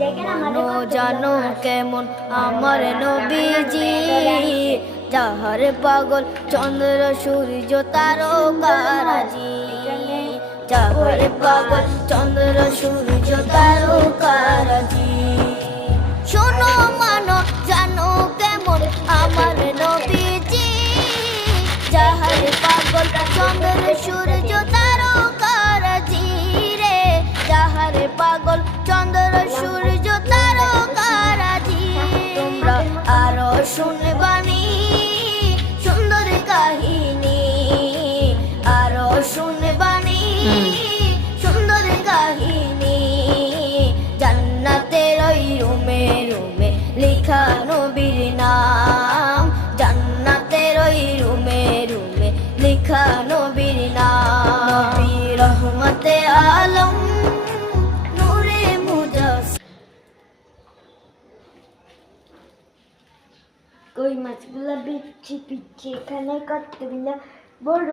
জানো জানো কেমন আমার নবীজি, যাহার পাগল চন্দ্র সূর্য তারকারাজি, যাহার পাগল চন্দ্র সূর্য তারকারাজি। শোনো মানো জানো কেমন আমার নবীজি, যাহার পাগল চন্দ্র সূর্য তারকারাজি রে, যাহার পাগল চন্দ্র সূর্য তারকারাজি। তোমরা আরো শুনবানি সুন্দর কাহিনী, আরো শুনবানি সুন্দর কাহিনী। জান্নাতের ওই রুমে রুমে লেখা নবীর নাম, জান্নাতের ওই রুমে রুমে লেখা নবীর নাম। নবী রহমতে আলম নূরে মুজাসসিম। কই মাছগুলা বিচ্ছি পিচ্ছি এখানে কতগুলা বড়